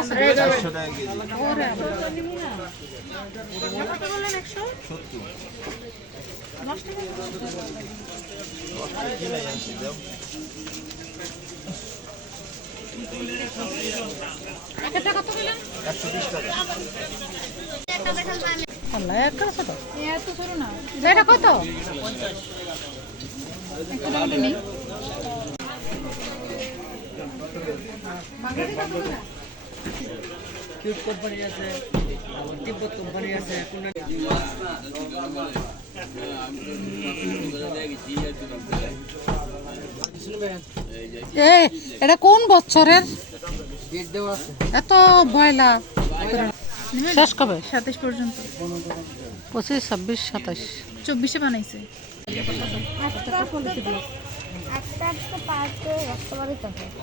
আছে? 400 টাকা কেজি। ওরে বাবা। কত বললেন 100? 70 নষ্ট হয়ে গেল। কিনে আনছি দাও। 1 টাকা কত দিলেন? 120 টাকা। আল্লাহ একটা ছোট। এত ছোট না। এটা কত? 1 টাকাটা নেই। কিউট কোম্পানি আছে, আবার তিব্বত কোম্পানি আছে। এই এটা কোন বছরের? ডেট দেওয়া আছে। এত বয়লা শেষ কবে? 27 পর্যন্ত। 25, 26, 27। 24 এ বানাইছে।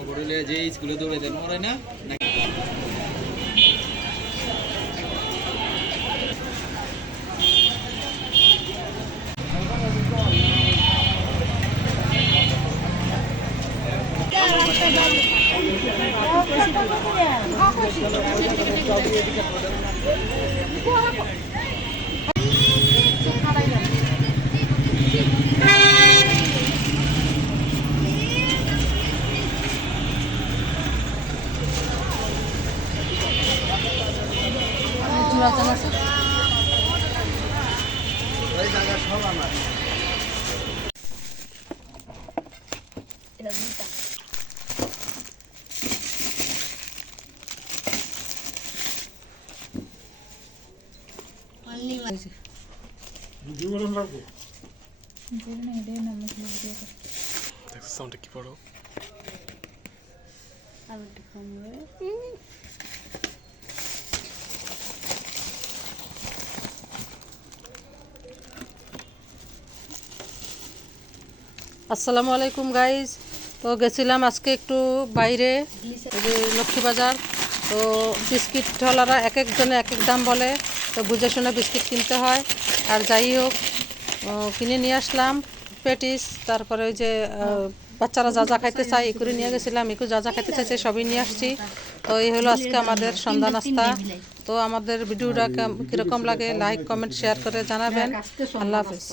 বড়লে যে স্কুলে দৌড়ে দেন ওরাই না নাকি? জোড়া চাল আছে। ওই জায়গা সব আমার। সাউন্ডটা কি পড়ো? আসসালামু আলাইকুম গাইজ। তো গেছিলাম আজকে একটু বাইরে, এই যে লক্ষ্মীবাজার। তো বিস্কিট ঠলারা এক একজনে এক এক দাম বলে, তো বুঝে শুনে বিস্কিট কিনতে হয়। আর যাই হোক, কিনে নিয়ে আসলাম পেটিস, তারপরে ওই যে বাচ্চারা যা যা খাইতে চায় এই করে নিয়ে গেছিলাম। একটু যা যা খাইতে চাইছে সবই নিয়ে আসছি। তো এই হলো আজকে আমাদের সন্ধ্যা নাস্তা। তো আমাদের ভিডিওটা কীরকম লাগে লাইক কমেন্ট শেয়ার করে জানাবেন। আল্লাহ হাফেজ।